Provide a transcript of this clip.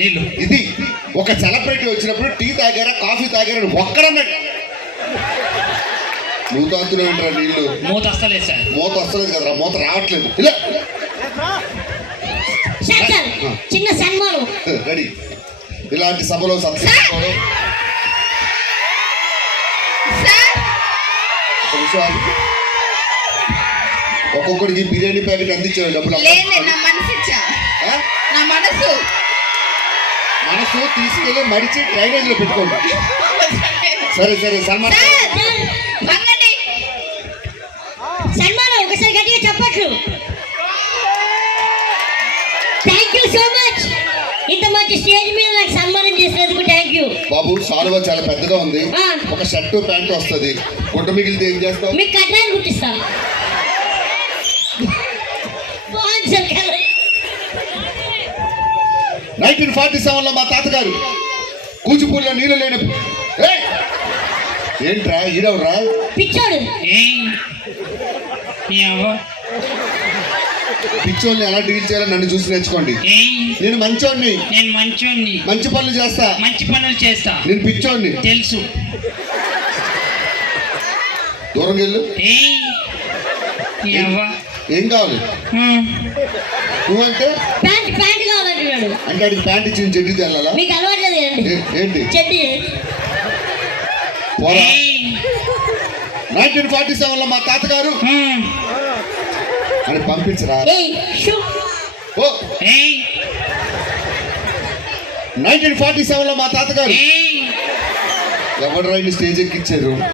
నీళ్ళు. ఇది ఒక సెలబ్రిటీ వచ్చినప్పుడు టీ తాగారా కాఫీ తాగారా ఒక్కడన్నాడు. నువ్వు తాగుతున్నావు ఏంట్రా నీళ్ళు? మూత వస్తలేదు సార్. మూత వస్తలేదు కదరా, మూత రావట్లేదు. ఇలా చిన్న సన్మానం. రెడీ. ఇలాంటి సభలో సత్సంగంలో ఒక్కొక్కడికి బిర్యానీ ప్యాకెట్ అందించాడు డబ్బులు. మనసు తీసుకెళ్ళి మడిచి డ్రైనేజ్ లో పెట్టుకోండి. సరే సరే సన్మానం. సన్మానం ఒకసారి గట్టిగా చెప్పట్లు. Thank you so much. ఇంత మంచి స్టేజ్ మీద నాకు సన్మానం చేసినందుకు థ్యాంక్ యూ. బాబు సాల్వా చాలా పెద్దగా ఉంది. ఒక షర్టు ప్యాంటు వస్తుంది. గుడ్డ మిగిలితే ఏం చేస్తావు? మీకు కట్టాన్ని గుర్తిస్తా. 1947లో మా తాతగారు కూచిపూడిలో నీళ్ళు లేని. ఏంట్రా ఈడవరా పిచ్చోడు? పిచ్చోళ్ళని ఎలా డీల్ చేయాలో నన్ను చూసి నేర్చుకోండి. నేను మంచోడిని. నేను మంచోడిని. మంచి పనులు చేస్తా. మంచి పనులు చేస్తా. నేను పిచ్చోడిని తెలుసు. దూరం వెళ్ళు. ఏం కావాలి? నువ్వంటే ప్యాంట్ కావాలంటున్నాడు. అంటే అడిగి ప్యాంట్ ఇచ్చి చెడ్డీ తెల్లాలా? మీకు అలవాట్లేదు ఏంటి చెడ్డీ? పోరా. 1947లో మా తాతగారు అని పంపించరా? 1947లో మా తాతగారు ఎవరు రైలు స్టేజ్ ఎక్కించారు?